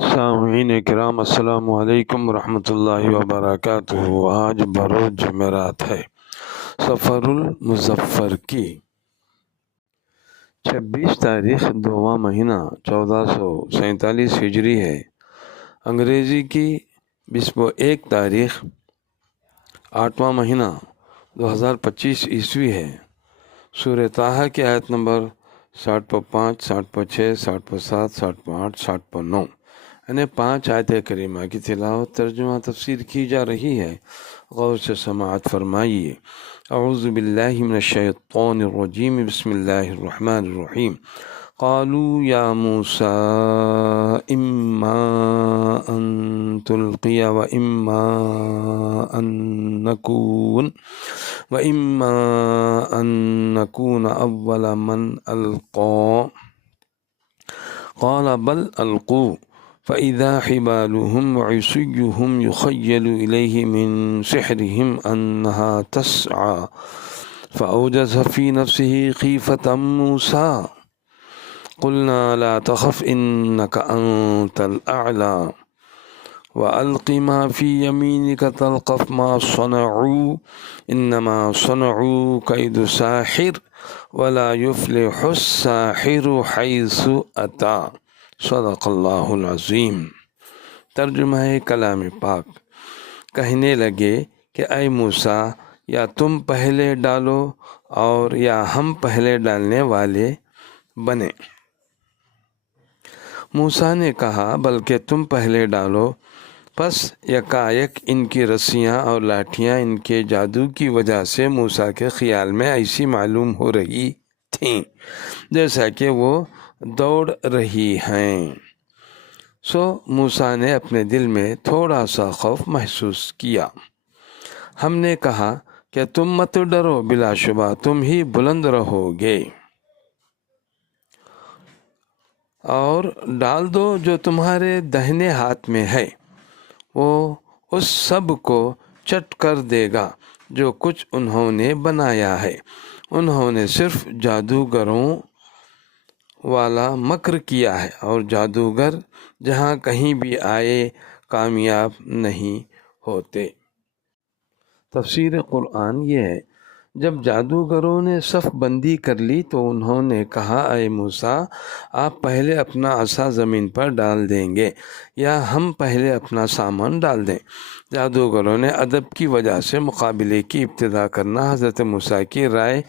سامعین کرام السلام علیکم ورحمۃ اللہ وبرکاتہ۔ آج بروز جمعرات ہے، سفر المظفر کی 26 تاریخ دوواں مہینہ 1447 ہجری ہے۔ انگریزی کی 21 تاریخ 8واں مہینہ 2025 عیسوی ہے۔ سورہ طٰہٰ کی آیت نمبر 60/5، 60/6، 60/7، 60/8، 60/9 یعنی 5 آیت کریمہ کی تلاوت، ترجمہ، تفسیر کی جا رہی ہے۔ غور سے سماعت فرمائیے۔ اعوذ باللہ من الشیطان الرجیم، بسم اللہ الرحمن الرحیم۔ قالوا یا موسیٰ اما ان تلقی و اما ان نکون اول من القا قال بل القوا فإذا حبالهم وعصيهم يخيل إليه من سحرهم أنها تسعى فأوجس في نفسه خيفة موسى قلنا لا تخف إنك أنت الأعلى وألق ما في يمينك تلقف ما صنعوا إنما صنعوا كيد ساحر ولا يفلح الساحر حيث أتى۔ صدق اللہ العظیم۔ ترجمہ کلام پاک۔ کہنے لگے کہ اے موسیٰ، یا تم پہلے ڈالو اور یا ہم پہلے ڈالنے والے بنے۔ موسیٰ نے کہا بلکہ تم پہلے ڈالو۔ پس یکایک ان کی رسیاں اور لاٹھیاں ان کے جادو کی وجہ سے موسیٰ کے خیال میں ایسی معلوم ہو رہی تھیں جیسا کہ وہ دوڑ رہی ہیں۔ سو موسیٰ نے اپنے دل میں تھوڑا سا خوف محسوس کیا۔ ہم نے کہا کہ تم مت ڈرو، بلا شبہ تم ہی بلند رہو گے، اور ڈال دو جو تمہارے دہنے ہاتھ میں ہے، وہ اس سب کو چٹ کر دے گا جو کچھ انہوں نے بنایا ہے۔ انہوں نے صرف جادوگروں والا مکر کیا ہے، اور جادوگر جہاں کہیں بھی آئے کامیاب نہیں ہوتے۔ تفسیر قرآن یہ ہے، جب جادوگروں نے صف بندی کر لی تو انہوں نے کہا اے موسیٰ، آپ پہلے اپنا عصا زمین پر ڈال دیں گے یا ہم پہلے اپنا سامان ڈال دیں؟ جادوگروں نے ادب کی وجہ سے مقابلے کی ابتدا کرنا حضرت موسیٰ کی رائے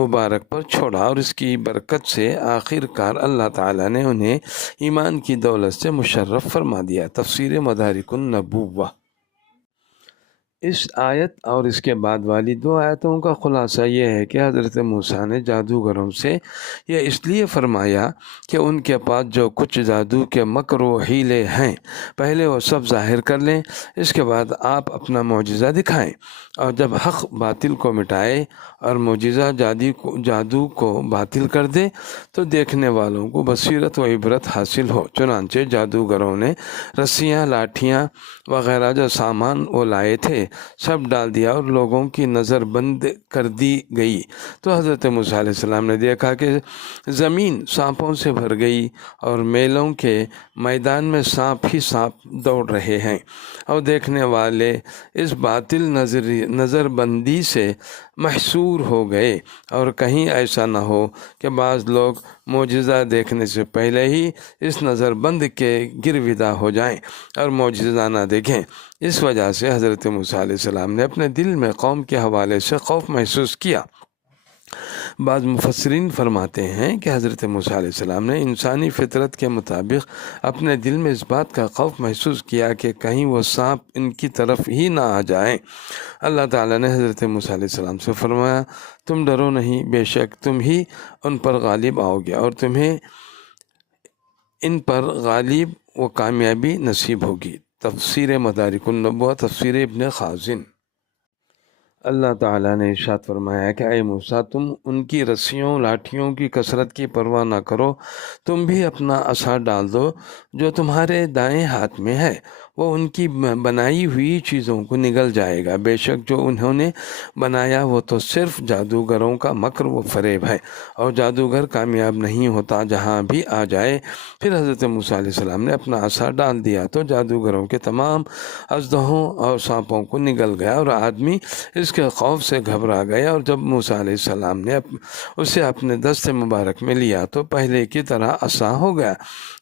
مبارک پر چھوڑا، اور اس کی برکت سے آخر کار اللہ تعالیٰ نے انہیں ایمان کی دولت سے مشرف فرما دیا۔ تفسیر مدارک النبوہ۔ اس آیت اور اس کے بعد والی 2 آیتوں کا خلاصہ یہ ہے کہ حضرت موسیٰ نے جادوگروں سے یہ اس لیے فرمایا کہ ان کے پاس جو کچھ جادو کے مکر و حیلے ہیں پہلے وہ سب ظاہر کر لیں، اس کے بعد آپ اپنا معجزہ دکھائیں، اور جب حق باطل کو مٹائے اور معجزہ جادو کو باطل کر دے تو دیکھنے والوں کو بصیرت و عبرت حاصل ہو۔ چنانچہ جادوگروں نے رسیاں، لاٹھیاں وغیرہ جو سامان وہ لائے تھے سب ڈال دیا اور لوگوں کی نظر بند کر دی گئی، تو حضرت موسیٰ علیہ السلام نے دیکھا کہ زمین سانپوں سے بھر گئی اور میلوں کے میدان میں سانپ ہی سانپ دوڑ رہے ہیں، اور دیکھنے والے اس باطل نظر بندی سے محصور ہو گئے، اور کہیں ایسا نہ ہو کہ بعض لوگ معجزہ دیکھنے سے پہلے ہی اس نظر بند کے گرویدہ ہو جائیں اور معجزہ نہ دیکھیں۔ اس وجہ سے حضرت موسیٰ علیہ السلام نے اپنے دل میں قوم کے حوالے سے خوف محسوس کیا۔ بعض مفسرین فرماتے ہیں کہ حضرت موسیٰ علیہ السلام نے انسانی فطرت کے مطابق اپنے دل میں اس بات کا خوف محسوس کیا کہ کہیں وہ سانپ ان کی طرف ہی نہ آ جائیں۔ اللہ تعالیٰ نے حضرت موسیٰ علیہ السلام سے فرمایا تم ڈرو نہیں، بے شک تم ہی ان پر غالب آؤ گے، اور تمہیں ان پر غالب و کامیابی نصیب ہوگی۔ تفسیر مدارک النبوہ، تفسیر ابن خازن۔ اللہ تعالیٰ نے ارشاد فرمایا کہ اے موسیٰ تم ان کی رسیوں لاٹھیوں کی کثرت کی پرواہ نہ کرو، تم بھی اپنا عصا ڈال دو جو تمہارے دائیں ہاتھ میں ہے، وہ ان کی بنائی ہوئی چیزوں کو نگل جائے گا، بے شک جو انہوں نے بنایا وہ تو صرف جادوگروں کا مکر و فریب ہے، اور جادوگر کامیاب نہیں ہوتا جہاں بھی آ جائے۔ پھر حضرت موسیٰ علیہ السلام نے اپنا عصا ڈال دیا تو جادوگروں کے تمام اژدہوں اور سانپوں کو نگل گیا، اور آدمی اس کے خوف سے گھبرا گیا، اور جب موسیٰ علیہ السلام نے اسے اپنے دست مبارک میں لیا تو پہلے کی طرح عصا ہو گیا۔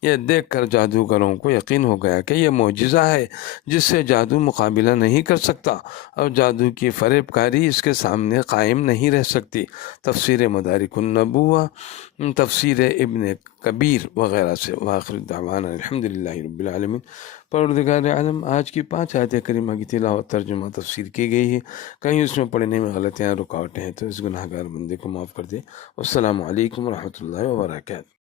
یہ دیکھ کر جادوگروں کو یقین ہو گیا کہ یہ معجزہ ہے جس سے جادو مقابلہ نہیں کر سکتا، اور جادو کی فریب کاری اس کے سامنے قائم نہیں رہ سکتی۔ تفسیر مدارک النبوہ، تفسیر ابن کبیر وغیرہ سے۔ وآخر دعوانا الحمدللہ رب العالمین۔ پروردگار عالم، آج کی 5 آیت کریمہ کی تلاوت ترجمہ تفسیر کی گئی ہے، کہیں اس میں پڑھنے میں غلطیاں رکاوٹیں ہیں تو اس گناہ گار بندے کو معاف کر دے۔ السلام علیکم ورحمۃ اللہ وبرکاتہ۔